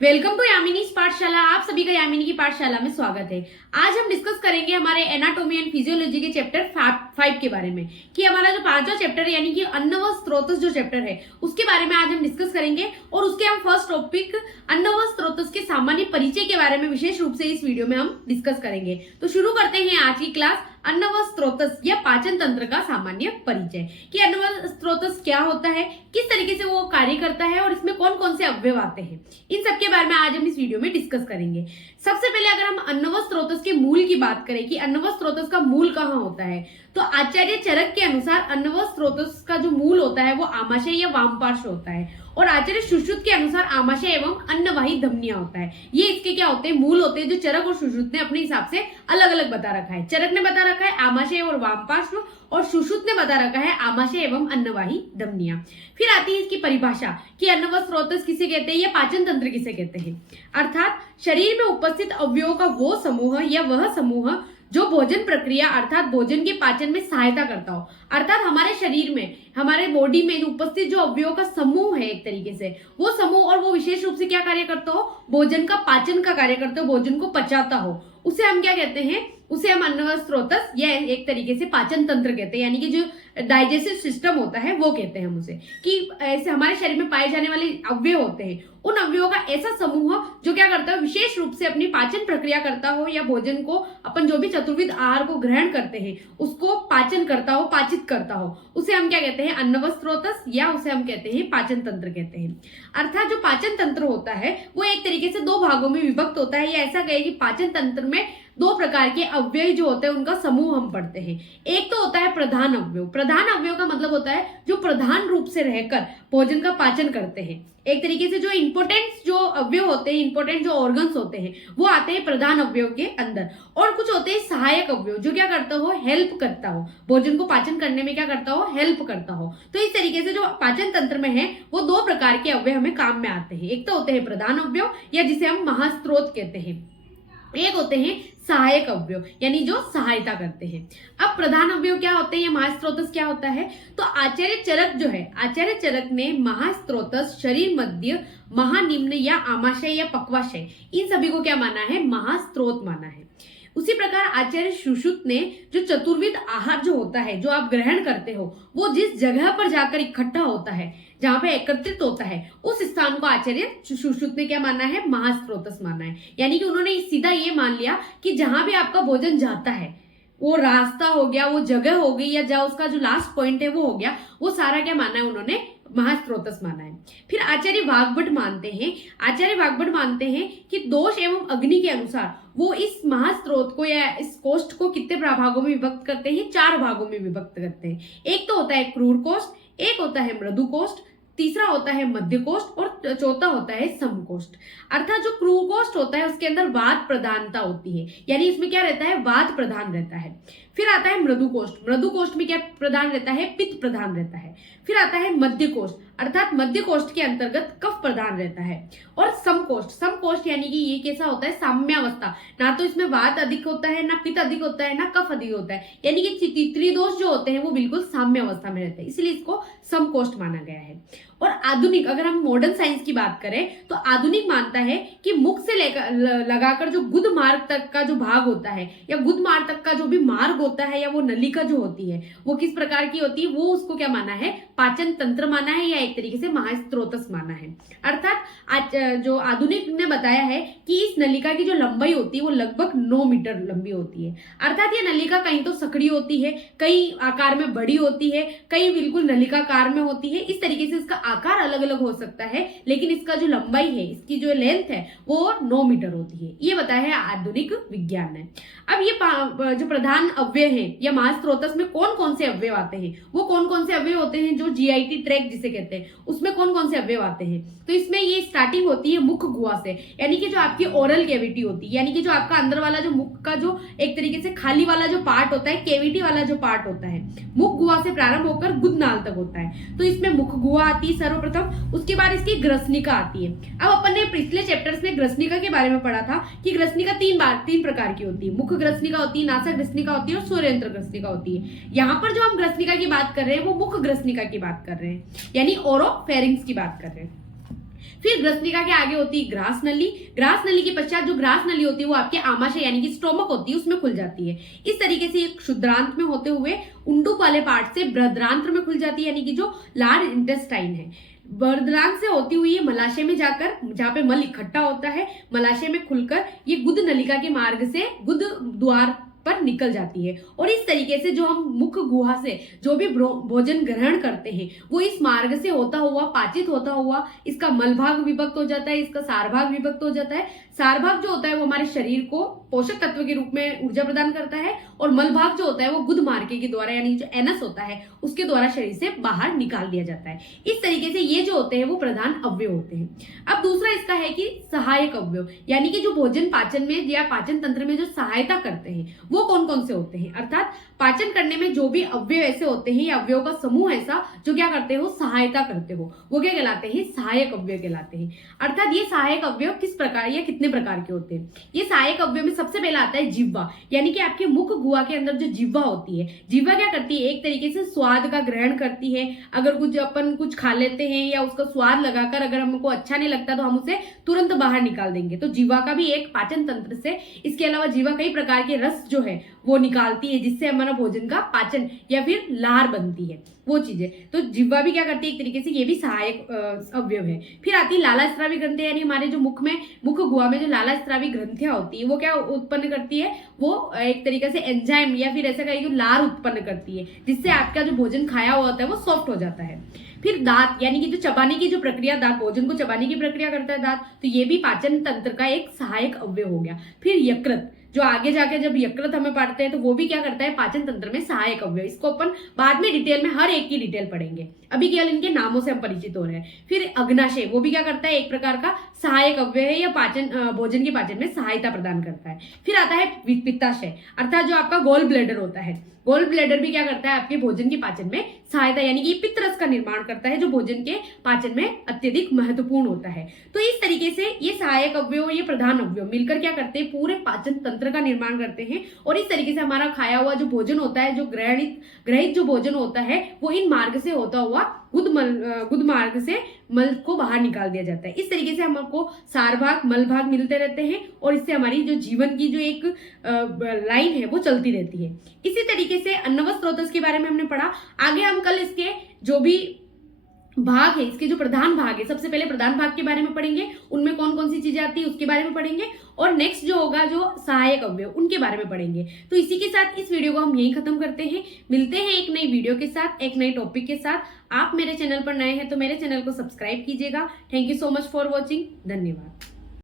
Welcome to यामिनीज पाठशाला। आप सभी का यामिनी की पाठशाला में स्वागत है। आज हम डिस्कस करेंगे हमारे एनाटॉमी एंड फिजियोलॉजी के चैप्टर 5 के बारे में कि हमारा जो पांचवा चैप्टर है यानी कि अन्न व स्रोतस जो चैप्टर है उसके बारे में आज हम डिस्कस करेंगे। और उसके हम फर्स्ट टॉपिक अन्न व स्रोतस के सामान्य परिचय के बारे में विशेष रूप से इस वीडियो में हम डिस्कस करेंगे। तो शुरू करते हैं आज की क्लास अन्न व स्रोतस या पाचन तंत्र का सामान्य परिचय कि अन्न व स्रोतस क्या होता है, किस तरीके से वो कार्य करता है और इसमें कौन कौन से अवयव आते हैं, इन सब के बारे में आज हम इस वीडियो में डिस्कस करेंगे। सबसे पहले अगर हम अन्न व स्रोतस के मूल की बात करें कि अन्न व स्रोतस का मूल कहाँ होता है, तो आचार्य चरक के अनुसार अन्न व स्रोतस का जो मूल होता है वो आमाशय या वाम पार्श्व होता है और आचार्य सुश्रुत के अनुसार आमाशय एवं अन्नवाही धमनियां होता है। ये इसके क्या होते हैं, मूल होते हैं, जो चरक और सुश्रुत ने अपने हिसाब से अलग अलग बता रखा है। चरक ने बता रखा है आमाशय और वाम पार्श्व और सुश्रुत ने बता रखा है आमाशय एवं अन्नवाही धमनियां। फिर आती है इसकी परिभाषा कि अन्न व स्रोतस किसे कहते हैं या पाचन तंत्र किसे कहते हैं। अर्थात शरीर में उपस्थित अवयवों का वो समूह या वह समूह जो भोजन प्रक्रिया अर्थात भोजन के पाचन में सहायता करता हो। अर्थात हमारे शरीर में, हमारे बॉडी में जो उपस्थित जो अवयवों का समूह है एक तरीके से, वो समूह और वो विशेष रूप से क्या कार्य करता हो, भोजन का पाचन का कार्य करता हो, भोजन को पचाता हो, उसे हम क्या कहते हैं, उसे हम अन्न व स्रोतस या एक तरीके से पाचन तंत्र कहते हैं, यानी कि जो डाइजेस्टिव सिस्टम होता है वो कहते हैं हम उसे। कि ऐसे हमारे शरीर में पाए जाने वाले अवयव होते हैं, उन अवयवों का ऐसा समूह जो क्या करता है, विशेष रूप से अपनी पाचन प्रक्रिया करता हो या भोजन को, अपन जो भी चतुर्विध आहार को ग्रहण करते हैं उसको पाचन करता हो, पाचित करता हो, उसे हम क्या कहते हैं, अन्न व स्रोतस या उसे हम कहते हैं पाचन तंत्र कहते हैं। अर्थात जो पाचन तंत्र होता है वो एक तरीके से दो भागों में विभक्त होता है, या ऐसा कहे कि पाचन तंत्र में दो प्रकार के अवयव जो होते हैं उनका समूह हम पढ़ते हैं। एक तो होता है प्रधान अवयव। प्रधान अवयव का मतलब होता है जो प्रधान रूप से रहकर भोजन का पाचन करते हैं। एक तरीके से जो इंपोर्टेंट जो अवयव होते हैं, इंपोर्टेंट जो ऑर्गन्स होते हैं वो आते हैं प्रधान अवयव के अंदर। और कुछ होते हैं सहायक अवयव जो क्या करता हो, हेल्प करता हो, भोजन को पाचन करने में क्या करता हो, हेल्प करता हो। तो इस तरीके से जो पाचन तंत्र में है वो दो प्रकार के अवयव हमें काम में आते हैं। एक तो होते हैं प्रधान अवयव या जिसे हम महास्त्रोत कहते हैं, एक होते हैं सहायक अवयव यानी जो सहायता करते हैं। अब प्रधान अवयव क्या होते हैं या महास्त्रोतस क्या होता है, तो आचार्य चरक जो है, आचार्य चरक ने महास्त्रोतस, शरीर मध्य, महानिम्न या आमाशय या पक्वाशय, इन सभी को क्या माना है, महास्त्रोत माना है। उसी प्रकार आचार्य सुश्रुत ने जो चतुर्विध आहार जो होता है जो आप ग्रहण करते हो वो जिस जगह पर जाकर इकट्ठा होता है, जहां पे एकत्रित होता है, उस स्थान को आचार्य सुश्रुत ने क्या माना है, महास्त्रोतस माना है। यानी कि उन्होंने सीधा ये मान लिया कि जहां भी आपका भोजन जाता है, वो रास्ता हो गया, वो जगह हो गई, या जहां उसका जो लास्ट पॉइंट है वो हो गया, वो सारा क्या माना है उन्होंने, महास्त्रोतस माना है। फिर आचार्य वाग्भट मानते हैं, आचार्य वाग्भट मानते हैं कि दोष एवं अग्नि के अनुसार वो इस महास्त्रोत को या इस कोष्ठ को कितने भागों में विभक्त करते हैं, 4 भागों में विभक्त करते हैं। एक तो होता है क्रूर कोष्ठ, एक होता है मृदु कोष्ठ, तीसरा होता है मध्य कोष्ठ और चौथा होता है समकोष्ठ। अर्थात जो क्रूर कोष्ठ होता है उसके अंदर वात प्रधानता होती है, यानी इसमें क्या रहता है, वात प्रधान रहता है। फिर आता है मृदु कोष्ठ, मृदु कोष्ठ में क्या प्रधान रहता है, पित्त प्रधान रहता है। फिर आता है मध्य कोष्ठ, अर्थात मध्य कोष्ठ के अंतर्गत कफ प्रधान रहता है। और समकोष्ठ, समकोष्ठ यानी कि ये कैसा होता है, साम्यावस्था, ना तो इसमें वात अधिक होता है, ना पित्त अधिक होता है, ना कफ अधिक होता है, यानी कि त्रिदोष जो होते हैं वो बिल्कुल साम्य अवस्था में रहते हैं, इसलिए इसको समकोष्ठ माना गया है। और आधुनिक, अगर हम मॉडर्न साइंस की बात करें तो आधुनिक मानता है कि मुख से लगाकर जो गुद मार्ग तक का जो भाग होता है या गुद मार्ग तक का जो भी मार्ग होता है या वो नलिका जो होती है वो किस प्रकार की होती है, वो उसको क्या माना है, पाचन तंत्र माना है या एक तरीके से महास्त्रोतस माना है। अर्थात जो आधुनिक ने बताया है कि इस नलिका की जो लंबाई होती है वो लगभग 9 मीटर लंबी होती है। अर्थात ये नलिका कहीं तो सकड़ी होती है, कई आकार में बड़ी होती है, कई बिल्कुल नलिकाकार में होती है। इस तरीके से इसका आकार अलग अलग हो सकता है, लेकिन इसका जो लंबाई है, इसकी जो लेंथ है वो 9 मीटर होती है, ये बताया है आधुनिक विज्ञान ने। अब ये जो प्रधान अवयव है या महास्त्रोतस में कौन कौन से अवयव आते हैं, वो कौन कौन से अवयव होते हैं, जो जीआईटी ट्रैक्ट जिसे कहते हैं उसमें कौन कौन से अवयव आते हैं। तो इसमें ये स्टार्टिंग होती है मुख गुहा से, यानी कि जो आपकी ओरल कैविटी होती है, यानी कि जो आपका अंदर वाला जो मुख का जो एक तरीके से खाली वाला जो पार्ट होता है, कैविटी वाला जो पार्ट होता है, मुख गुहा से प्रारंभ होकर गुदनाल तक होता है। तो इसमें मुख गुहा आती है सर्वप्रथम, उसके बाद इसकी ग्रसनिका आती है। अब अपन ने पिछले चैप्टर्स में ग्रसनिका के बारे में पढ़ा था कि ग्रसनिका 3 प्रकार की होती है, मुख ग्रसनिका होती है, नासक ग्रसनिका होती है और सूर्यंत्र ग्रसनिका होती है। यहाँ पर जो हम ग्रसनिका की बात कर रहे हैं वो मुख ग्रसनिका की बात कर रहे हैं, यानी ओरोफेरिंक्स की बात कर रहे हैं। फिर ग्रसनिका के आगे होती है ग्रास नली। ग्रास नली के पश्चात जो ग्रास नली होती है वो आपके आमाशय यानी कि स्टोमक होती है उसमें खुल जाती है। इस तरीके से एक क्षुद्रांत में होते हुए उंडुक वाले पार्ट से बृहद्रांत्र में खुल जाती है यानी कि जो लार्ज इंटेस्टाइन है। बृहद्रांत्र से होती हुई ये मलाशय में जाकर, जहां पे मल इकट्ठा होता है, मलाशय में खुलकर ये गुद नलिका के मार्ग से गुद द्वार पर निकल जाती है। और इस तरीके से जो हम मुख गुहा से जो भी भोजन ग्रहण करते हैं वो इस मार्ग से होता हुआ, पाचित होता हुआ, इसका मलभाग विभक्त हो जाता है, इसका सारभाग विभक्त हो जाता है। सारभाग जो होता है वो हमारे शरीर को पोषक तत्व के रूप में ऊर्जा प्रदान करता है, और मलभाग जो होता है वो गुद मार्ग के द्वारा यानी जो एनस होता है उसके द्वारा शरीर से बाहर निकाल दिया जाता है। इस तरीके से ये जो होते हैं वो प्रधान अवयव होते हैं। अब दूसरा इसका है कि सहायक अवयव, यानी कि जो भोजन पाचन में या पाचन तंत्र में जो सहायता करते हैं वो कौन कौन से होते हैं। अर्थात पाचन करने में जो भी अवयव ऐसे होते हैं या अवयव का समूह ऐसा जो क्या करते हो, सहायता करते हो, वो क्या कहलाते हैं, सहायक अवयव कहलाते हैं। अर्थात ये सहायक अवयव किस प्रकार या कितने प्रकार के होते हैं। ये सहायक अवयव में सबसे पहला आता है जिह्वा, यानी कि आपके मुख गुहा के अंदर जो जिह्वा होती है, जिह्वा क्या करती है, एक तरीके से स्वाद का ग्रहण करती है। अगर अपन कुछ खा लेते हैं या उसका स्वाद लगाकर अगर हमको अच्छा नहीं लगता तो हम उसे तुरंत बाहर निकाल देंगे, तो जिह्वा का भी एक पाचन तंत्र से, इसके अलावा जिह्वा कई प्रकार के रस जो है वो निकालती है जिससे हमारा भोजन का पाचन या फिर लार बनती है, वो चीजें। तो जिह्वा भी क्या करती है, एक तरीके से ये भी सहायक अवयव है। फिर आती है लालास्रावी ग्रंथियां, यानी हमारे जो मुख गुहा में जो लालास्रावी ग्रंथियां होती है वो क्या उत्पन्न करती है, वो एक तरीके से एंजाइम या फिर ऐसा कहेंगे लार उत्पन्न करती है जिससे आपका जो भोजन खाया हुआ होता है वो सॉफ्ट हो जाता है। फिर दांत, यानी कि जो चबाने की जो प्रक्रिया, दांत भोजन को चबाने की प्रक्रिया करता है दांत, तो ये भी पाचन तंत्र का एक सहायक अवयव हो गया। फिर यकृत, जो आगे जाके जब यकृत हमें पढ़ते हैं तो वो भी क्या करता है, पाचन तंत्र में सहायक अवयव। इसको अपन बाद में डिटेल में हर एक की डिटेल पढ़ेंगे, अभी केवल इनके नामों से हम परिचित हो रहे हैं। फिर अग्नाशय, वो भी क्या करता है, एक प्रकार का सहायक अवयव है या पाचन भोजन के पाचन में सहायता प्रदान करता है। फिर आता है पित्ताशय, अर्थात जो आपका गोल ब्लैडर होता है, गोल ब्लैडर भी क्या करता है, आपके भोजन के पाचन में सहायता, यानी कि पित्त रस का निर्माण करता है जो भोजन के पाचन में अत्यधिक महत्वपूर्ण होता है। तो इस तरीके से ये सहायक अवयव, ये प्रधान अवयव मिलकर क्या करते हैं, पूरे पाचन तंत्र का निर्माण करते हैं। और इस तरीके से हमारा खाया हुआ जो भोजन होता है, जो ग्रहित जो भोजन होता है वो इन मार्ग से होता हुआ गुद मार्ग से मल को बाहर निकाल दिया जाता है। इस तरीके से हमको सारभाग मलभाग मिलते रहते हैं और इससे हमारी जो जीवन की जो एक लाइन है वो चलती रहती है। इसी तरीके से अन्नवत स्रोतस के बारे में हमने पढ़ा। आगे हम कल इसके जो भी भाग है, इसके जो प्रधान भाग है, सबसे पहले प्रधान भाग के बारे में पढ़ेंगे, उनमें कौन कौन सी चीजें आती है उसके बारे में पढ़ेंगे, और नेक्स्ट जो होगा जो सहायक अवयव उनके बारे में पढ़ेंगे। तो इसी के साथ इस वीडियो को हम यही खत्म करते हैं। मिलते हैं एक नई वीडियो के साथ, एक नई टॉपिक के साथ। आप मेरे चैनल पर नए हैं तो मेरे चैनल को सब्सक्राइब कीजिएगा। Thank you so much for watching. धन्यवाद।